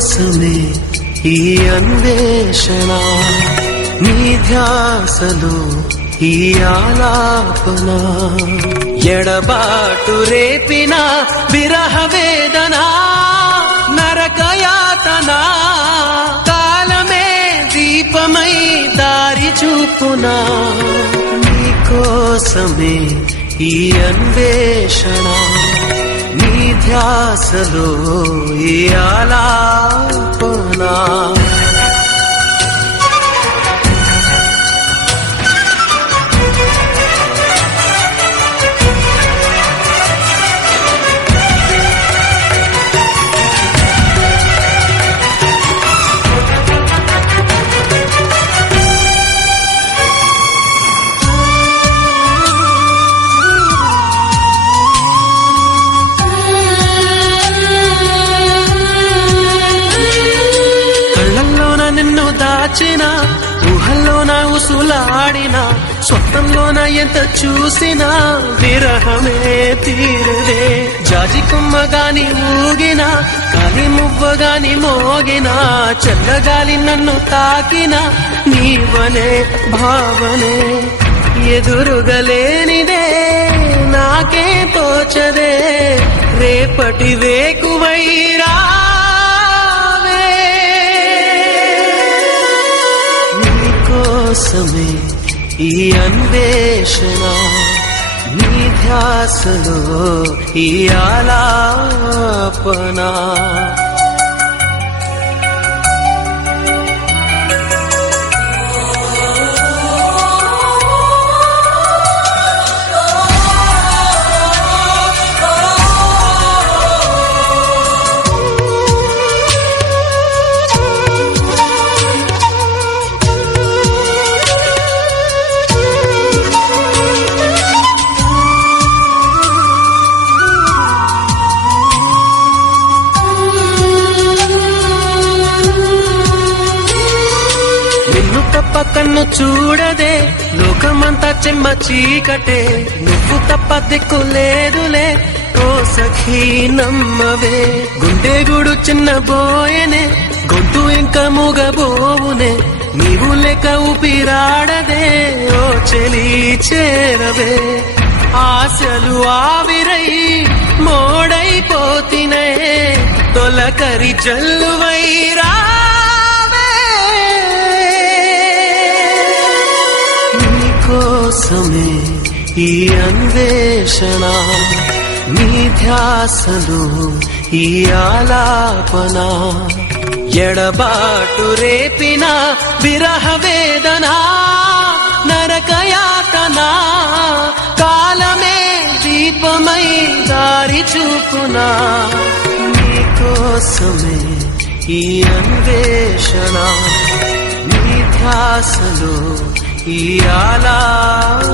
కోసమే ఈ అన్వేషణ, నీ ధ్యాసలో ఈ ఆలాపన. ఎడబాటు రేపిన విరహ వేదన, నరకయాతన, కాలమే దీపమై దారి చూపునా. నీ కోసమే ఈ అన్వేషణ, నీ ధ్యాసలో ఈ ఆలాపన. దాచిన ఊహల్లోన ఉసులాడిన, స్వప్నంలోన ఎంత చూసినా విరహమే తీరదే. జాజి కొమ్మగాని ఊగిన, కాలి మువ్వగాని మోగిన, చల్లగాలి నన్ను తాకిన నీవనే భావనే. ఎదురుగలేనిదే నాకే తోచదే, రేపటి వేకువైరా కోసమే ఈ అన్వేషణ, నీ ధ్యాసలో ఈ ఆలాపన. కన్ను చూడదే లోకమంతా చెమ్మ చీకటే, నువ్వు తప్ప దిక్కు లేదులే ఓ సఖీ నమ్మవే. గుండె గుడు చిన్న బోయనే, గొంతు ఇంకా మూగబోవునే, నీవు లేక ఊపిరాడదే ఓ చెలి చేరవే. ఆశలు ఆవిరై మోడైపోతినే, తొలకరి జల్లువైరా కోసమే ఈ అన్వేషణ, నీ ధ్యాసలో ఈ ఆలాపన. ఎడబాటు రేపిన విరహ వేదన, నరకయాతన, కాలమే దీపమై దారి చూపునా. నీ కోసమే ఈ అన్వేషణ, నీ ధ్యాసలో ఈ ఆలాపన.